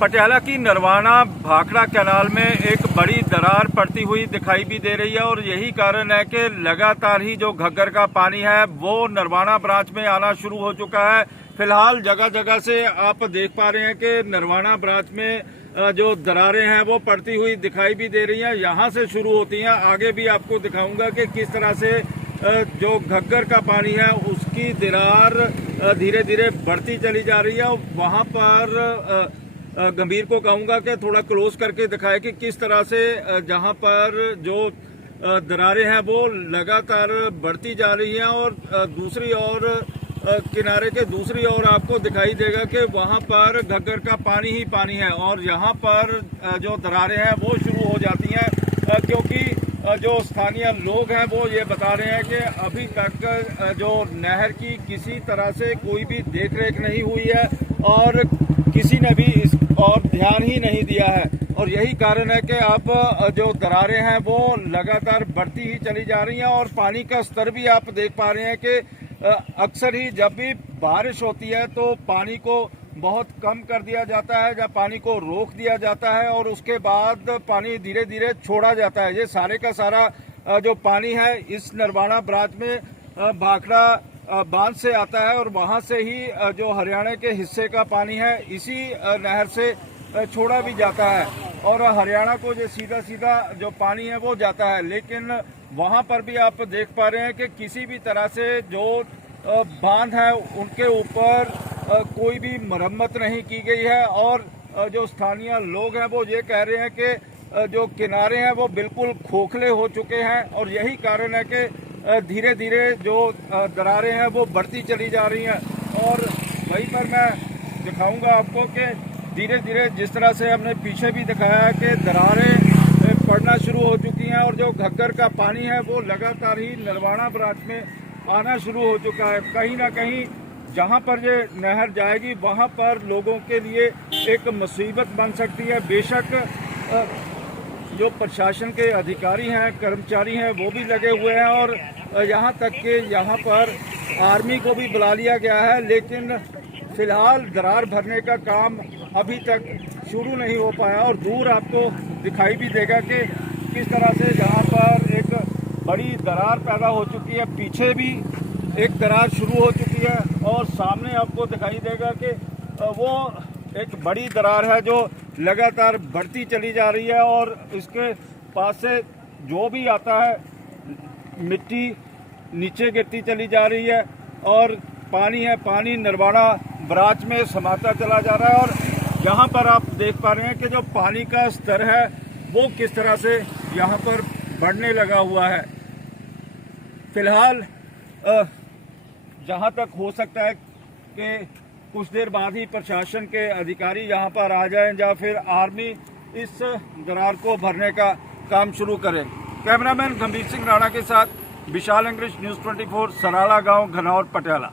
पटियाला की नरवाना भाखड़ा कैनाल में एक बड़ी दरार पड़ती हुई दिखाई भी दे रही है और यही कारण है कि लगातार ही जो घग्गर का पानी है वो नरवाना ब्रांच में आना शुरू हो चुका है। फिलहाल जगह जगह से आप देख पा रहे हैं कि नरवाना ब्रांच में जो दरारें हैं वो पड़ती हुई दिखाई भी दे रही हैं। यहाँ से शुरू होती हैं, आगे भी आपको दिखाऊंगा कि किस तरह से जो घग्गर का पानी है उसकी दरार धीरे धीरे बढ़ती चली जा रही है। और वहाँ पर गंभीर को कहूंगा कि थोड़ा क्लोज करके दिखाए कि किस तरह से जहां पर जो दरारें हैं वो लगातार बढ़ती जा रही हैं और दूसरी ओर किनारे के दूसरी ओर आपको दिखाई देगा कि वहां पर घग्गर का पानी ही पानी है और यहां पर जो दरारें हैं वो शुरू हो जाती हैं क्योंकि जो स्थानीय लोग हैं वो ये बता रहे हैं कि अभी तक जो नहर की किसी तरह से कोई भी देखरेख नहीं हुई है और किसी ने भी इस और ध्यान ही नहीं दिया है। और यही कारण है कि अब जो दरारें हैं वो लगातार बढ़ती ही चली जा रही हैं और पानी का स्तर भी आप देख पा रहे हैं कि अक्सर ही जब भी बारिश होती है तो पानी को बहुत कम कर दिया जाता है, जब पानी को रोक दिया जाता है और उसके बाद पानी धीरे धीरे छोड़ा जाता है। ये सारे का सारा जो पानी है इस नरवाना ब्रांच में भाखड़ा बांध से आता है और वहां से ही जो हरियाणा के हिस्से का पानी है इसी नहर से छोड़ा भी जाता है और हरियाणा को जो सीधा सीधा जो पानी है वो जाता है। लेकिन वहां पर भी आप देख पा रहे हैं कि किसी भी तरह से जो बांध है उनके ऊपर कोई भी मरम्मत नहीं की गई है और जो स्थानीय लोग हैं वो ये कह रहे हैं कि जो किनारे हैं वो बिल्कुल खोखले हो चुके हैं और यही कारण है कि धीरे धीरे जो दरारें हैं वो बढ़ती चली जा रही हैं। और वहीं पर मैं दिखाऊंगा आपको कि धीरे धीरे जिस तरह से हमने पीछे भी दिखाया है कि दरारें पड़ना शुरू हो चुकी हैं और जो घग्गर का पानी है वो लगातार ही नरवाना ब्रांच में आना शुरू हो चुका है। कहीं ना कहीं जहां पर ये नहर जाएगी वहां पर लोगों के लिए एक मुसीबत बन सकती है। बेशक जो प्रशासन के अधिकारी हैं, कर्मचारी हैं वो भी लगे हुए हैं और यहाँ तक कि यहाँ पर आर्मी को भी बुला लिया गया है, लेकिन फिलहाल दरार भरने का काम अभी तक शुरू नहीं हो पाया। और दूर आपको दिखाई भी देगा कि किस तरह से यहाँ पर एक बड़ी दरार पैदा हो चुकी है, पीछे भी एक दरार शुरू हो चुकी है और सामने आपको दिखाई देगा कि वो एक बड़ी दरार है जो लगातार बढ़ती चली जा रही है और इसके पास से जो भी आता है मिट्टी नीचे गिरती चली जा रही है और पानी है पानी नरवाना ब्रांच में समाता चला जा रहा है। और यहाँ पर आप देख पा रहे हैं कि जो पानी का स्तर है वो किस तरह से यहाँ पर बढ़ने लगा हुआ है। फिलहाल जहाँ तक हो सकता है कि कुछ देर बाद ही प्रशासन के अधिकारी यहाँ पर आ जाएं या फिर आर्मी इस दरार को भरने का काम शुरू करे। कैमरामैन गंभीर सिंह राणा के साथ विशाल इंग्लिश न्यूज़ 24 सराला गांव घनौर पटियाला।